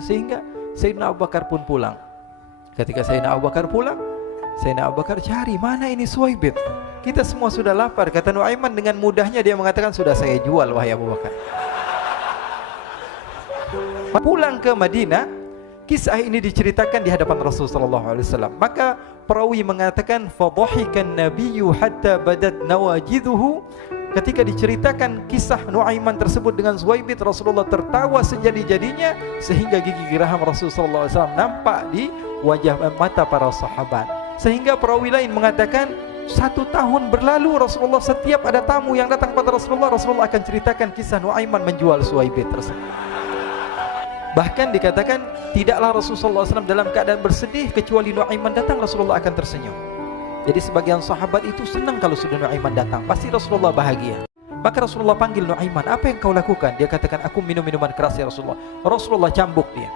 Sehingga Sayyidina Abu Bakar pun pulang. Ketika Sayyidina Abu Bakar pulang, Sayyidina Abu Bakar cari, mana ini Suwaibit? Kita semua sudah lapar. Kata Nuaiman dengan mudahnya dia mengatakan, sudah saya jual wahai Abu Bakar. Pulang ke Madinah, kisah ini diceritakan di hadapan Rasulullah SAW. Maka perawi mengatakan, fadhahikan nabiyyu hatta badat nawajiduhu. Ketika diceritakan kisah Nuaiman tersebut dengan Suwaibit, Rasulullah tertawa sejadi-jadinya sehingga gigi geraham Rasulullah SAW nampak di wajah mata para sahabat. Sehingga perawi lain mengatakan 1 tahun berlalu Rasulullah setiap ada tamu yang datang pada Rasulullah akan ceritakan kisah Nuaiman menjual Suwaibit tersebut. Bahkan dikatakan tidaklah Rasulullah SAW dalam keadaan bersedih kecuali Nuaiman datang Rasulullah akan tersenyum. Jadi sebagian sahabat itu senang kalau sudah Nuaiman datang, pasti Rasulullah bahagia. Maka Rasulullah panggil Nuaiman, apa yang kau lakukan? Dia katakan, aku minum minuman keras ya Rasulullah. Rasulullah cambuk dia.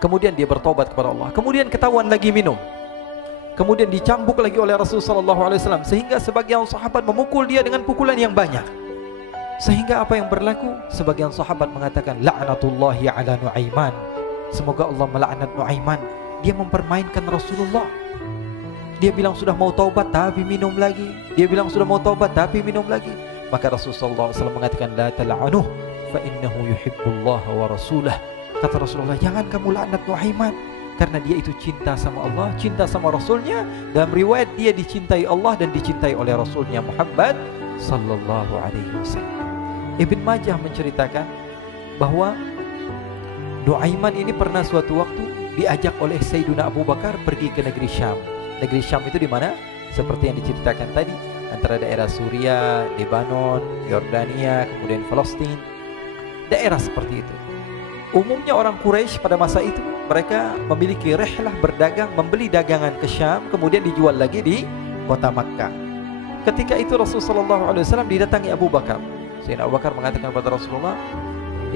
Kemudian dia bertobat kepada Allah. Kemudian ketahuan lagi minum. Kemudian dicambuk lagi oleh Rasulullah SAW. Sehingga sebagian sahabat memukul dia dengan pukulan yang banyak. Sehingga apa yang berlaku? Sebagian sahabat mengatakan, la'natullahi ala Nuaiman. Semoga Allah melaknat Nuaiman. Dia mempermainkan Rasulullah. Dia bilang sudah mau taubat tapi minum lagi. Dia bilang sudah mau taubat tapi minum lagi. Maka Rasulullah SAW mengatakan, la tal'anuh fa innahu yuhibbullah wa rasulah. Kata Rasulullah, jangan kamu laknat Nuaiman, karena dia itu cinta sama Allah, cinta sama Rasulnya. Dalam riwayat dia dicintai Allah dan dicintai oleh Rasulnya Muhammad sallallahu alaihi wasallam. Ibn Majah menceritakan bahwa Nuaiman ini pernah suatu waktu diajak oleh Sayyidina Abu Bakar pergi ke negeri Syam. Negeri Syam itu di mana? Seperti yang diceritakan tadi, antara daerah Suriah, Lebanon, Yordania, kemudian Palestina. Daerah seperti itu. Umumnya orang Quraisy pada masa itu mereka memiliki rihlah berdagang, membeli dagangan ke Syam, kemudian dijual lagi di kota Makkah. Ketika itu Rasulullah SAW didatangi Abu Bakar. Sayyidina Abu Bakar mengatakan kepada Rasulullah,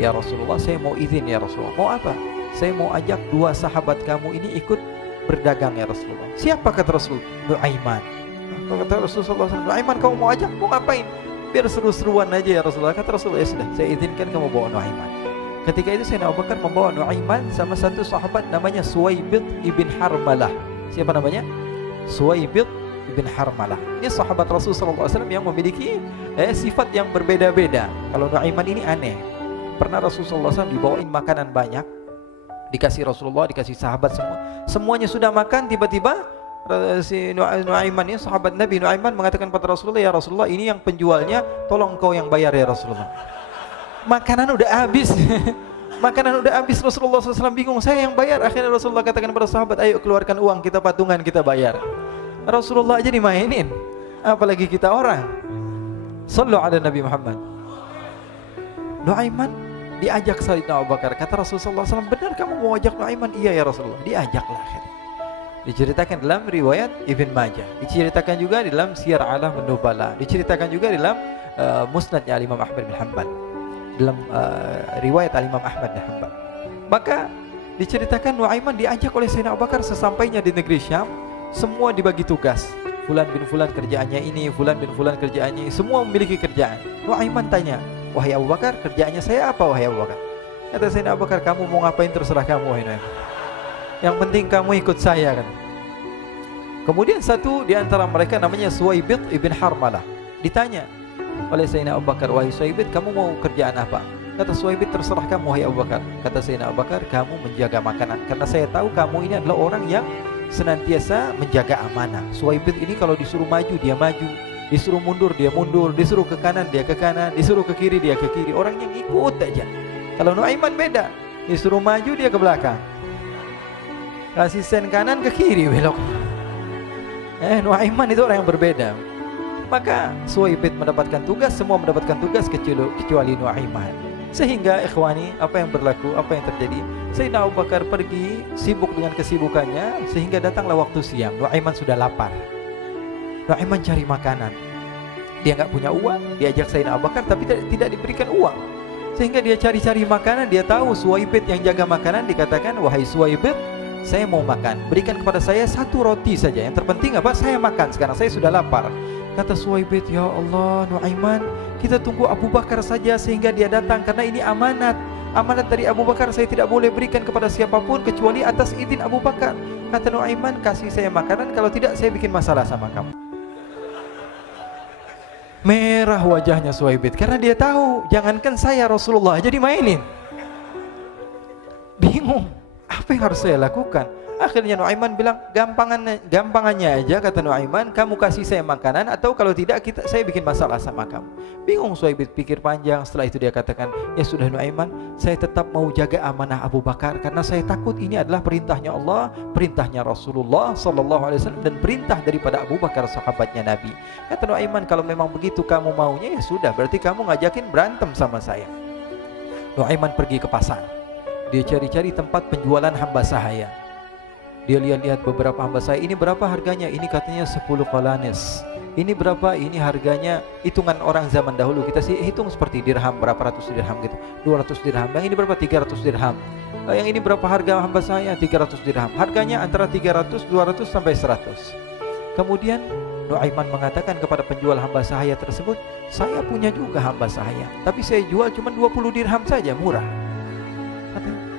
ya Rasulullah, saya mau izin ya Rasulullah. Mau apa? Saya mau ajak 2 sahabat kamu ini ikut berdagang ya Rasulullah. Siapa kata Rasul? Nuaiman. Kata Rasulullah SAW, Nuaiman kamu mau ajak? Mau ngapain? Biar seru-seruan aja ya Rasulullah. Kata Rasulullah, ya sudah, saya izinkan kamu bawa Nuaiman. Ketika itu Sayyidina Abu Bakar membawa Nuaiman sama satu sahabat namanya Suwaibit ibn Harmalah. Siapa namanya? Suwaibit ibn Harmalah. Ini sahabat Rasulullah SAW yang memiliki sifat yang berbeda-beda. Kalau Nuaiman ini aneh. Pernah Rasulullah SAW dibawain makanan banyak, dikasih Rasulullah, dikasih sahabat semua. Semuanya sudah makan, tiba-tiba si Nuaiman ini, sahabat Nabi Nuaiman mengatakan kepada Rasulullah, ya Rasulullah, ini yang penjualnya, tolong kau yang bayar ya Rasulullah. Makanan udah habis. Makanan udah habis, Rasulullah SAW bingung, saya yang bayar. Akhirnya Rasulullah katakan kepada sahabat, ayo keluarkan uang, kita patungan, kita bayar. Rasulullah aja dimainin, apalagi kita orang. Sallu ala Nabi Muhammad. Nuaiman diajak Sayyidina Abu Bakar. Kata Rasulullah SAW, benar kamu mau ajak Nuaiman? Iya ya Rasulullah. Diajaklah akhirnya. Diceritakan dalam riwayat Ibn Majah, diceritakan juga dalam Siyar A'lam An-Nubala, diceritakan juga dalam Musnadnya Imam Ahmad bin Hanbal, dalam riwayat Imam Ahmad bin Hanbal. Maka diceritakan Nuaiman diajak oleh Sayyidina Abu Bakar. Sesampainya di negeri Syam, semua dibagi tugas. Fulan bin Fulan kerjaannya ini, Fulan bin Fulan kerjaannya ini, semua memiliki kerjaan. Nuaiman tanya, wahai Abu Bakar, kerjaannya saya apa wahai Abu Bakar? Kata Sayyidina Abu Bakar, kamu mau ngapain terserah kamu wahai Nuaiman. Yang penting kamu ikut saya kan. Kemudian satu di antara mereka namanya Suwaibit ibn Harmalah. Ditanya oleh Sayyidina Abu Bakar, wahai Suwaibit, kamu mau kerjaan apa? Kata Suwaibit, terserah kamu wahai Abu Bakar. Kata Sayyidina Abu Bakar, kamu menjaga makanan, karena saya tahu kamu ini adalah orang yang senantiasa menjaga amanah. Suwaibit ini kalau disuruh maju dia maju, disuruh mundur dia mundur, disuruh ke kanan dia ke kanan, disuruh ke kiri dia ke kiri. Orang yang ikut aja. Kalau Nuaiman beda, disuruh maju dia ke belakang, kasih sen kanan ke kiri belok. Nuaiman itu orang yang berbeda. Maka Suwaibit mendapatkan tugas, semua mendapatkan tugas kecuali Nuaiman. Sehingga ikhwani, apa yang berlaku, apa yang terjadi? Sayyidina Abu Bakar pergi sibuk dengan kesibukannya, sehingga datanglah waktu siang. Nuaiman sudah lapar. Nuaiman cari makanan. Dia nggak punya uang, diajak Sayyidina Abu Bakar tapi tidak diberikan uang. Sehingga dia cari-cari makanan. Dia tahu Suwaibit yang jaga makanan. Dikatakan, wahai Suwaibit, saya mau makan, berikan kepada saya 1 roti saja. Yang terpenting apa? Saya makan sekarang, saya sudah lapar. Kata Suwaibit, ya Allah Nuaiman, kita tunggu Abu Bakar saja sehingga dia datang, karena ini amanat. Amanat dari Abu Bakar saya tidak boleh berikan kepada siapapun kecuali atas izin Abu Bakar. Kata Nuaiman, kasih saya makanan, kalau tidak saya bikin masalah sama kamu. Merah wajahnya Suhaibit karena dia tahu jangankan saya, Rasulullah aja dimainin. Bingung, apa yang harus saya lakukan? Akhirnya Nuaiman bilang, gampangannya aja, kata Nuaiman, kamu kasih saya makanan atau kalau tidak saya bikin masalah sama kamu. Bingung Suhaibit, pikir panjang. Setelah itu dia katakan, ya sudah Nuaiman, saya tetap mau jaga amanah Abu Bakar karena saya takut ini adalah perintahnya Allah, perintahnya Rasulullah sallallahu alaihi wasallam dan perintah daripada Abu Bakar sahabatnya Nabi. Kata Nuaiman, kalau memang begitu kamu maunya, ya sudah, berarti kamu ngajakin berantem sama saya. Nuaiman pergi ke pasar. Dia cari-cari tempat penjualan hamba sahaya. Dia lihat-lihat beberapa hamba sahaya. Ini berapa harganya? Ini katanya 10 qalanis. Ini berapa? Ini harganya hitungan orang zaman dahulu. Kita sih hitung seperti dirham, berapa ratus dirham gitu. 200 dirham. Yang ini berapa? 300 dirham. Yang ini berapa harga hamba sahaya? 300 dirham. Harganya antara 300, 200 sampai 100. Kemudian Nuaiman mengatakan kepada penjual hamba sahaya tersebut, saya punya juga hamba sahaya, tapi saya jual cuma 20 dirham saja, murah.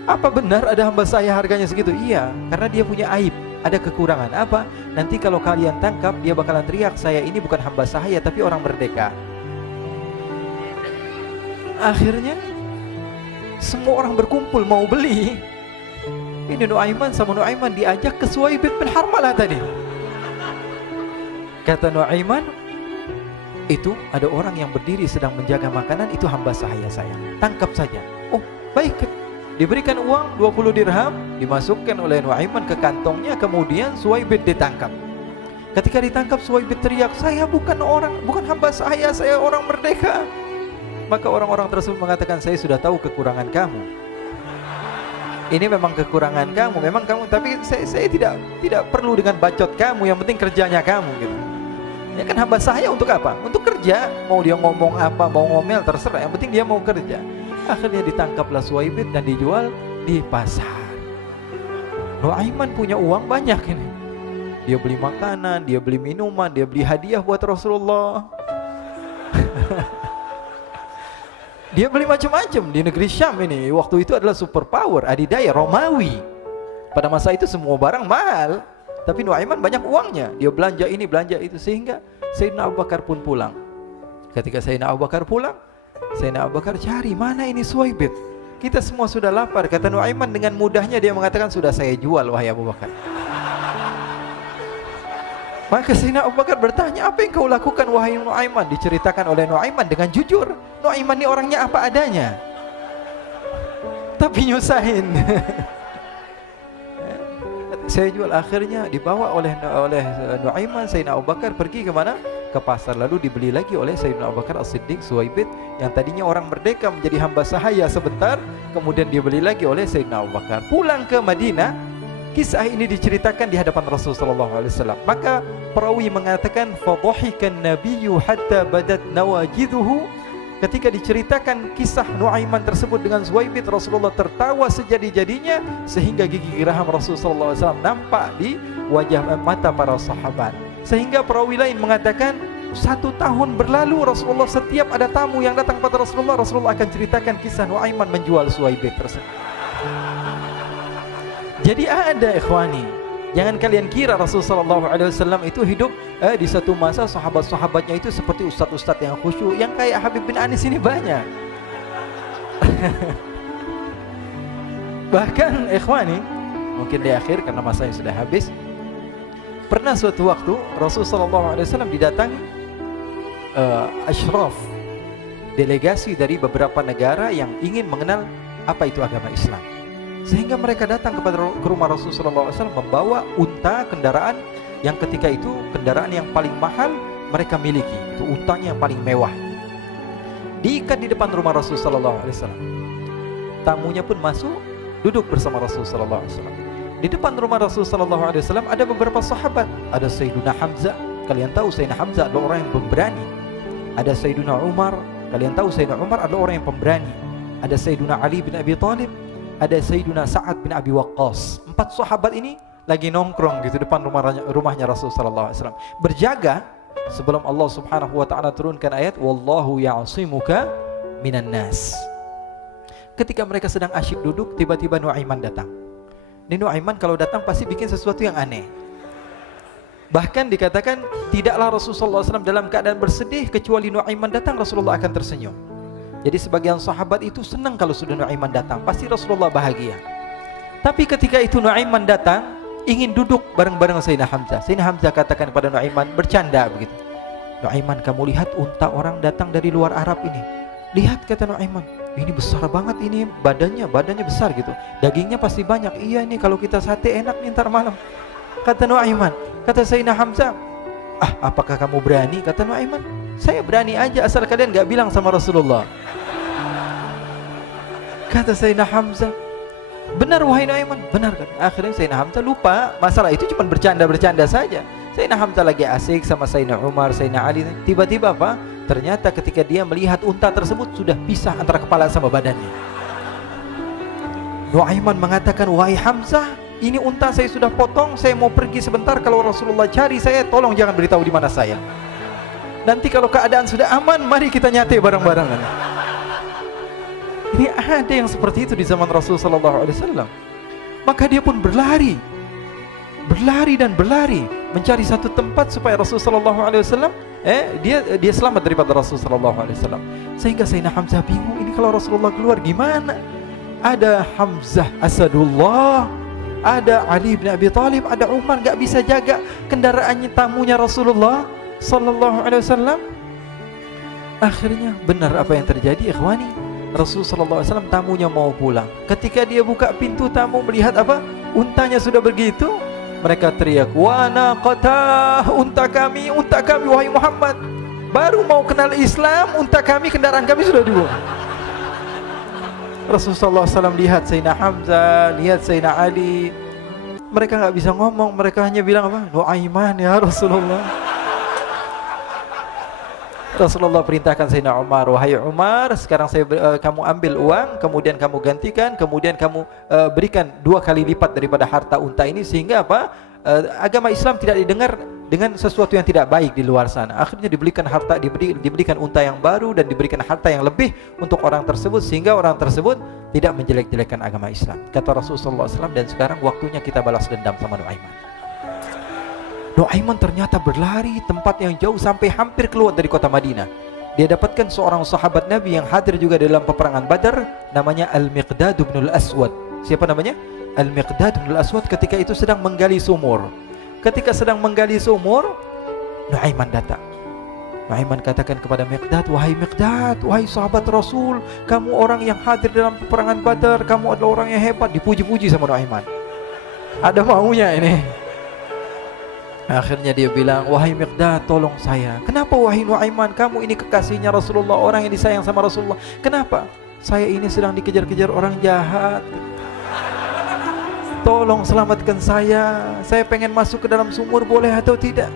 Apa benar ada hamba saya harganya segitu? Iya, karena dia punya aib, ada kekurangan. Apa? Nanti kalau kalian tangkap, dia bakalan teriak, saya ini bukan hamba sahaya tapi orang merdeka. Akhirnya semua orang berkumpul mau beli. Ini Nuaiman sama Nuaiman diajak ke Suhaibit bin Harmalah tadi. Kata Nuaiman, itu ada orang yang berdiri sedang menjaga makanan, itu hamba sahaya saya, tangkap saja. Oh baik. Diberikan uang 20 dirham, dimasukkan oleh Nuaiman ke kantongnya, kemudian Suhaibit ditangkap. Ketika ditangkap, Suhaibit teriak, saya bukan hamba saya orang merdeka. Maka orang-orang tersebut mengatakan, saya sudah tahu kekurangan kamu. Ini memang kekurangan kamu, memang kamu, tapi saya tidak perlu dengan bacot kamu, yang penting kerjanya kamu gitu. Ya kan hamba saya untuk apa? Untuk kerja, mau dia ngomong apa, mau ngomel terserah, yang penting dia mau kerja. Akhirnya ditangkaplah Suhaibit dan dijual di pasar. Nuaiman punya uang banyak ini. Dia beli makanan, dia beli minuman, dia beli hadiah buat Rasulullah. Dia beli macam-macam di negeri Syam ini. Waktu itu adalah superpower, adidaya Romawi. Pada masa itu semua barang mahal, tapi Nuaiman banyak uangnya. Dia belanja ini, belanja itu, sehingga Sayyidina Abu Bakar pun pulang. Ketika Sayyidina Abu Bakar pulang, Sayyidina Abu Bakar cari, mana ini Suhaibit? Kita semua sudah lapar. Kata Nuaiman dengan mudahnya dia mengatakan, sudah saya jual wahai Abu Bakar. Maka Sayyidina Abu Bakar bertanya, apa yang kau lakukan wahai Nuaiman? Diceritakan oleh Nuaiman dengan jujur. Nuaiman ini orangnya apa adanya, tapi nyusahin. Saya jual. Akhirnya dibawa oleh Nuaiman, Sayyidina Abu Bakar pergi ke mana? Ke pasar, lalu dibeli lagi oleh Sayyidina Abu Bakar As-Siddiq Suhaibit yang tadinya orang merdeka menjadi hamba sahaya sebentar, kemudian dibeli lagi oleh Sayyidina Abu Bakar. Pulang ke Madinah, kisah ini diceritakan di hadapan Rasulullah SAW. Maka perawi mengatakan, fadhahikan nabiyyu hatta badat nawajidhuhu. Ketika diceritakan kisah Nuaiman tersebut dengan Suhaibit, Rasulullah tertawa sejadi-jadinya sehingga gigi geraham Rasulullah SAW nampak di wajah mata para sahabat. Sehingga perawi lain mengatakan 1 tahun berlalu Rasulullah, setiap ada tamu yang datang pada Rasulullah, Rasulullah akan ceritakan kisah Nuaiman menjual Suhaibit tersebut. Jadi ada ikhwani, jangan kalian kira Rasulullah SAW itu hidup di satu masa sahabat-sahabatnya itu seperti ustadz-ustadz yang khusyuk, yang kayak Habib bin Anis ini banyak. Bahkan ikhwani, mungkin di akhir karena masanya sudah habis, pernah suatu waktu Rasulullah SAW didatangi asyraf, delegasi dari beberapa negara yang ingin mengenal apa itu agama Islam. Sehingga mereka datang ke rumah Rasulullah SAW membawa unta, kendaraan yang ketika itu kendaraan yang paling mahal mereka miliki, itu untanya yang paling mewah. Diikat di depan rumah Rasulullah SAW. Tamunya pun masuk, duduk bersama Rasulullah SAW. Di depan rumah Rasulullah SAW ada beberapa sahabat. Ada Sayyiduna Hamzah, kalian tahu Sayyidina Hamzah adalah orang yang pemberani. Ada Sayyiduna Umar, kalian tahu Sayyidina Umar adalah orang yang pemberani. Ada Sayyiduna Ali bin Abi Thalib, ada Sayyiduna Sa'ad bin Abi Waqqas. 4 sahabat ini lagi nongkrong gitu depan rumahnya Rasulullah SAW, berjaga sebelum Allah Subhanahu wa ta'ala turunkan ayat wallahu ya'simuka minan nas. Ketika mereka sedang asyik duduk, tiba-tiba Nuaiman datang. Ini Nuaiman kalau datang pasti bikin sesuatu yang aneh. Bahkan dikatakan tidaklah Rasulullah SAW dalam keadaan bersedih, kecuali Nuaiman datang Rasulullah akan tersenyum. Jadi sebagian sahabat itu senang kalau sudah Nuaiman datang, pasti Rasulullah bahagia. Tapi ketika itu Nuaiman datang, ingin duduk bareng-bareng Sayyidina Hamzah. Sayyidina Hamzah katakan kepada Nuaiman, bercanda begitu. Nuaiman, kamu lihat unta orang datang dari luar Arab ini. Lihat, kata Nuaiman, ini besar banget ini, badannya besar gitu. Dagingnya pasti banyak. Iya, ini kalau kita sate enak nih ntar malam. Kata Nuaiman. Kata Sayyidina Hamzah, apakah kamu berani? Kata Nuaiman, saya berani aja asal kalian gak bilang sama Rasulullah. Kata Sayyidina Hamzah, benar wahai Nuaiman, benar kan? Akhirnya Sayyidina Hamzah lupa masalah itu, cuma bercanda-bercanda saja. Sayyidina Hamzah lagi asik sama Sayyidina Umar, Sayyidina Ali. Tiba-tiba apa? Ternyata ketika dia melihat unta tersebut sudah pisah antara kepala sama badannya. Nuaiman mengatakan, wahai Hamzah, ini unta saya sudah potong, saya mau pergi sebentar. Kalau Rasulullah cari saya, tolong jangan beritahu di mana saya. Nanti kalau keadaan sudah aman, mari kita nyate bareng-bareng. Ini ada yang seperti itu di zaman Rasulullah SAW. Maka dia pun berlari dan berlari mencari satu tempat supaya Rasulullah SAW dia selamat daripada Rasulullah SAW. Sehingga Sayyidina Hamzah bingung, ini kalau Rasulullah keluar gimana? Ada Hamzah Asadullah, ada Ali bin Abi Thalib, ada Umar, gak bisa jaga kendaraannya, tamunya Rasulullah sallallahu alaihi wasallam. Akhirnya benar apa yang terjadi, ikhwani. Rasulullah sallallahu alaihi wasallam tamunya mau pulang. Ketika dia buka pintu tamu melihat apa? Untanya sudah begitu. Mereka teriak, "Wa naqatah, unta kami wahai Muhammad. Baru mau kenal Islam, unta kami, kendaraan kami sudah dibuang." Rasulullah SAW lihat Sayyidina Hamzah, lihat Sayyidina Ali. Mereka nggak bisa ngomong, mereka hanya bilang apa? Nuaiman ya Rasulullah. Rasulullah perintahkan Sayyidina Umar, wahai Umar, sekarang kamu ambil uang, kemudian kamu gantikan, kemudian kamu berikan 2 kali lipat daripada harta unta ini, sehingga apa? Agama Islam tidak didengar dengan sesuatu yang tidak baik di luar sana. Akhirnya diberikan harta, diberikan unta yang baru dan diberikan harta yang lebih untuk orang tersebut, sehingga orang tersebut tidak menjelek-jelekkan agama Islam. Kata Rasulullah SAW, dan sekarang waktunya kita balas dendam sama Nuaiman. Nuaiman ternyata berlari tempat yang jauh sampai hampir keluar dari kota Madinah. Dia dapatkan seorang sahabat Nabi yang hadir juga dalam peperangan Badar, namanya Al-Miqdad bin Al-Aswad. Siapa namanya? Al-Miqdad bin Al-Aswad ketika itu sedang menggali sumur. Ketika sedang menggali sumur, Nuaiman datang. Nuaiman katakan kepada Miqdad, wahai Miqdad, wahai sahabat Rasul, kamu orang yang hadir dalam peperangan Badar, kamu adalah orang yang hebat. Dipuji-puji sama Nuaiman. Ada maunya ini. Akhirnya dia bilang, wahai Miqdad, tolong saya. Kenapa wahai Nuaiman, kamu ini kekasihnya Rasulullah, orang yang disayang sama Rasulullah. Kenapa? Saya ini sedang dikejar-kejar orang jahat. Tolong selamatkan saya pengen masuk ke dalam sumur, boleh atau tidak?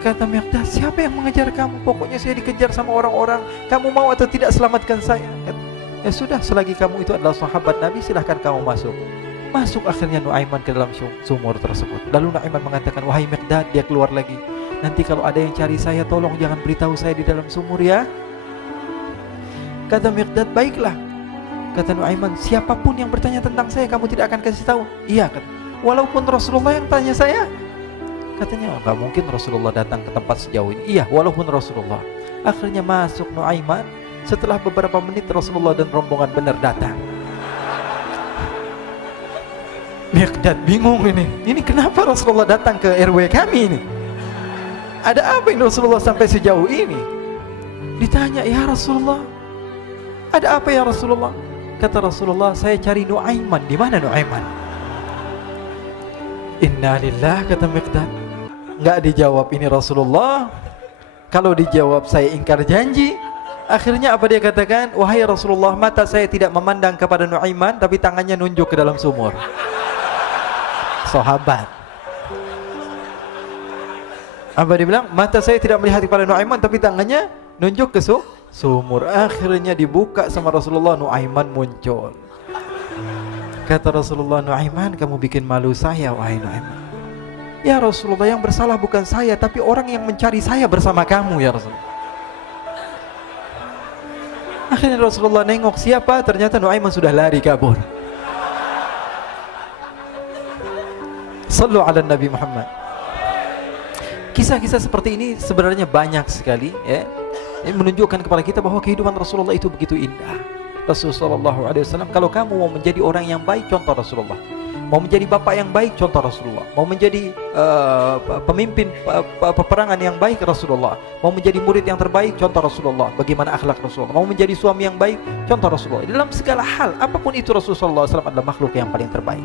Kata Miqdad, siapa yang mengejar kamu? Pokoknya saya dikejar sama orang-orang. Kamu mau atau tidak selamatkan saya? Ya sudah, selagi kamu itu adalah sahabat Nabi, silahkan kamu masuk. Masuk akhirnya Nuaiman ke dalam sumur tersebut. Lalu Nuaiman mengatakan, wahai Miqdad, dia keluar lagi. Nanti kalau ada yang cari saya, tolong jangan beritahu saya di dalam sumur ya. Kata Miqdad, baiklah. Kata Nuaiman, siapapun yang bertanya tentang saya, kamu tidak akan kasih tahu? Iya, kata. Walaupun Rasulullah yang tanya saya? Katanya, enggak mungkin Rasulullah datang ke tempat sejauh ini. Iya, walaupun Rasulullah. Akhirnya masuk Nuaiman. Setelah beberapa menit Rasulullah dan rombongan benar datang. Miqdad bingung ini. Ini kenapa Rasulullah datang ke RW kami ini? Ada apa ini Rasulullah sampai sejauh ini? Ditanya, ya Rasulullah, ada apa ya Rasulullah? Kata Rasulullah, saya cari Nuaiman. Di mana Nuaiman? Innalillah, kata Miqdad. Enggak dijawab ini Rasulullah. Kalau dijawab saya ingkar janji. Akhirnya apa dia katakan? Wahai Rasulullah, mata saya tidak memandang kepada Nuaiman, tapi tangannya nunjuk ke dalam sumur. Sahabat. Apa dia bilang? Mata saya tidak melihat kepada Nuaiman, tapi tangannya nunjuk ke sumur. Akhirnya dibuka sama Rasulullah, Nuaiman muncul. Kata Rasulullah, Nuaiman, kamu bikin malu saya, wahai Nuaiman. Ya Rasulullah, yang bersalah bukan saya, tapi orang yang mencari saya bersama kamu ya Rasulullah. Akhirnya Rasulullah nengok siapa, ternyata Nuaiman sudah lari kabur. Sallu ala Nabi Muhammad. Kisah-kisah seperti ini sebenarnya banyak sekali, ya. Ini menunjukkan kepada kita bahwa kehidupan Rasulullah itu begitu indah. Rasulullah SAW, kalau kamu mau menjadi orang yang baik, contoh Rasulullah. Mau menjadi bapak yang baik, contoh Rasulullah. Mau menjadi pemimpin peperangan yang baik, Rasulullah. Mau menjadi murid yang terbaik, contoh Rasulullah. Bagaimana akhlak Rasulullah. Mau menjadi suami yang baik, contoh Rasulullah. Dalam segala hal, apapun itu, Rasulullah SAW adalah makhluk yang paling terbaik.